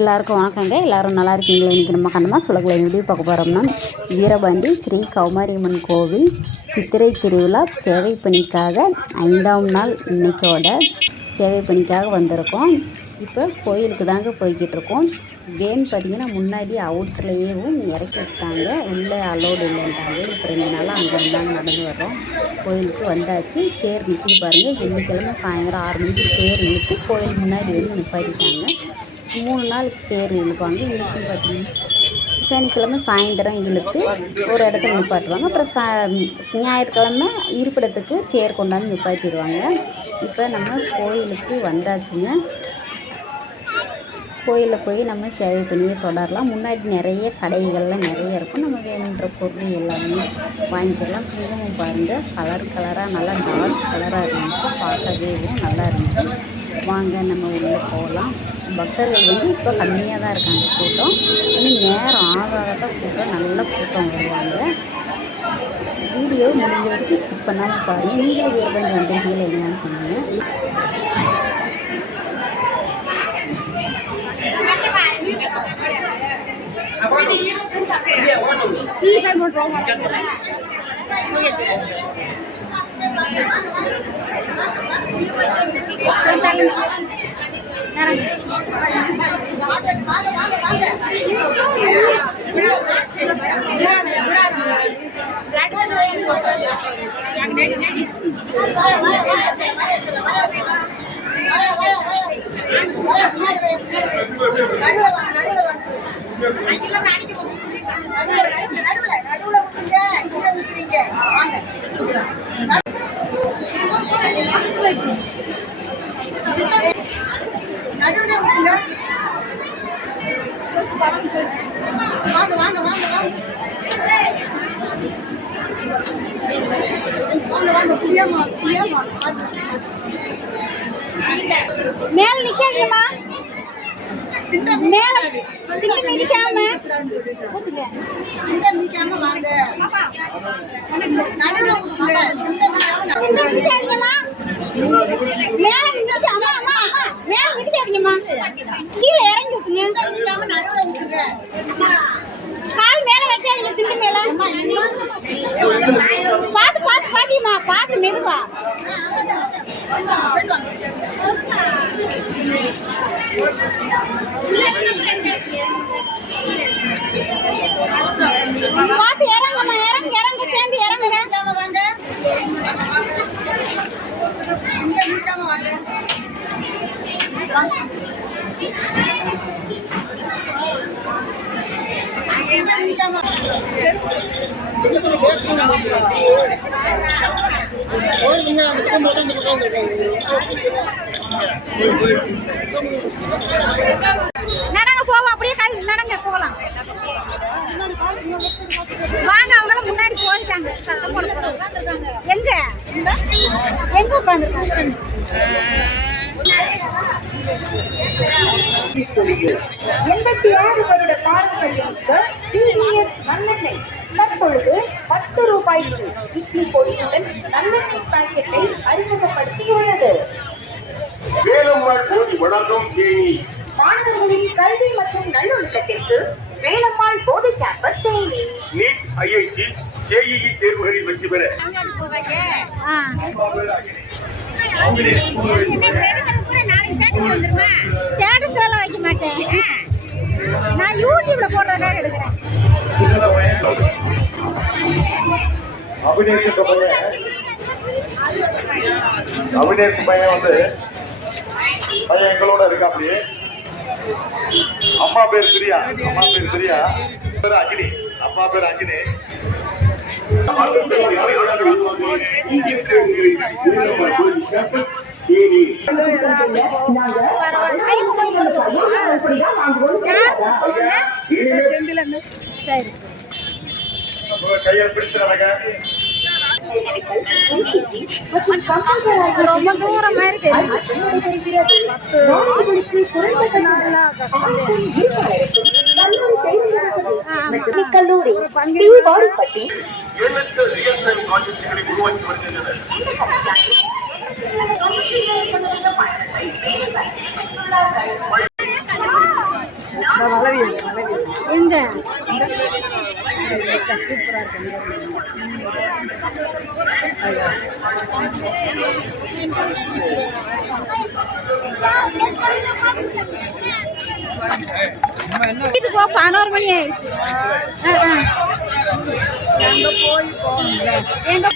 எல்லாருக்கும் வணக்கங்க. எல்லோரும் நல்லா இருக்கீங்களா? இன்றைக்கி நம்ம கண்ணமாக சொல்லக்குள்ள வீடியோ பார்க்க போகிறோம்னா வீரபாண்டி ஸ்ரீ கௌமாரியம்மன் கோவில் சித்திரை திருவிழா சேவை பணிக்காக 5ஆம் நாள் இன்னைக்கோட சேவை பணிக்காக வந்திருக்கோம். இப்போ கோயிலுக்கு தாங்க போய்கிட்டு இருக்கோம். வேன் பார்த்திங்கன்னா முன்னாடி அவுட்லேயும் இறக்கி விட்டாங்க, உள்ளே அலோடு இல்லைன்ட்டாங்க. இப்போ 2 நாளாக அங்கே இருந்தாங்க நடந்து வர்றோம். கோயிலுக்கு வந்தாச்சு. தேர் நிற்கிது பாருங்கள். வெள்ளிக்கிழமை சாயந்தரம் 6 மணிக்கு தேர் இழுத்து கோயில் முன்னாடி வந்து நிப்பாட்டிட்டாங்க. 3 நாளுக்கு தேர் இழுப்பாங்க. இன்றைக்கும் பார்த்திங்கன்னா சனிக்கிழமை சாயந்தரம் இழுத்து ஒரு இடத்துல நிப்பாட்டுவாங்க. அப்புறம் ஞாயிற்றுக்கிழமை இருப்பிடத்துக்கு தேர் கொண்டாந்து நிப்பாட்டிடுவாங்க. இப்போ நம்ம கோயிலுக்கு வந்தாச்சுங்க. கோயிலில் போய் நம்ம சேவை பண்ணியே தொடரலாம். முன்னாடி நிறைய கடைகள்லாம் நிறைய இருக்கும். நம்ம வேணுன்ற பொருள் எல்லாமே வாங்கிக்கலாம். குங்குமம் பாருங்கள், கலராக நல்லா டார்க் கலராக இருந்துச்சு. பார்க்கவே நல்லா இருந்துச்சு. வாங்க நம்ம உள்ளே போகலாம். பக்தர்கள் இப்போ கம்மியாக தான் இருக்காங்க கூட்டம். இன்னும் நேரம் ஆகாதான் கூட்டம், நல்ல கூட்டம் வருவாங்க. வீடியோ முடிஞ்ச வரைக்கும் ஸ்கிப் பண்ணாமல் பாருங்கள். நீங்களும் வீரபாண்டி வந்திருக்கீங்களா என்னன்னு சொன்னீங்க. மேல நிக்காதீங்கம்மா, மேல நிக்காம வாங்க. நடுவுல ஊத்துங்க. நிக்காதீங்கம்மா, மேல நிக்காதீங்க. அம்மா மேல நிக்காதீங்கம்மா, கீழே இறங்கி ஊத்துங்க. நடுவுல ஊத்துங்க. கால் மேல வைக்காதீங்க, திண்டு மேல. பாத்து பாட்டியம்மா, பாத்து மெதுவா. பாத்து இறங்கம்மா, இறங்க சேர்ந்து இறங்குங்க. நடங்க போவோம், அப்படியே நடங்க போகலாம். வாங்க, அவங்களும் முன்னாடி போயிட்டாங்க. சத்தம் போட்டுருக்காங்க. எங்க உட்காந்துருக்காங்க? 86 வருட பாரம்பரியமிக்க TVS நல்லெண்ணெய் தற்பொழுது 10 ரூபாய்க்கு இட்லி பொடியுடன் நல்லெண்ணெய் பாக்கெட்டை அறிமுகப்படுத்தியுள்ளது. வேலம்மாள் போதி வளர்ந்தும் தேனி மாணவர்களின் கல்வி மற்றும் நல்லொழுக்கத்திற்கு Velammal Bodhi campus Theni. NEET, IIT, JEE தேர்வுகளில் வெற்றி பெற ஸ்டேட்டஸ் எல்லாம் வைக்க மாட்டேன், நான் யூடியூப்ல போடுறதுக்காக எடுக்கிறேன். அபிநேஷ் பையன் வந்து பையன் எங்களோட இருக்கா. அப்படியே அம்மா பேர் பிரியா, பேர் அக்னி. அப்பா பேர் அக்னி. சரி, கையில் பிடிச்சிருக்க ரொம்ப தூரமா இருக்கு. கல்லூரி வாடிப்பட்டி உருவாக்கி வருகின்றனர். எங்க வீட்டுக்கு போ 11 மணி ஆயிடுச்சு. எங்க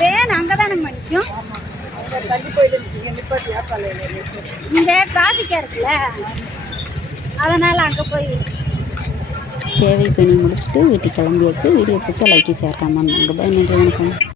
வேன் அங்கதானே மணிக்கும் இந்த டிராஃபிக்கா இருக்குல்ல, அதனால அங்க போய் சேவை பணி முடிச்சுட்டு வீட்டுக்கு கிளம்பியாச்சு. வீடியோ பிடிச்சா லைக் ஷேர் கமெண்ட் பண்ணுங்க. பாய், நன்றி, வணக்கம்.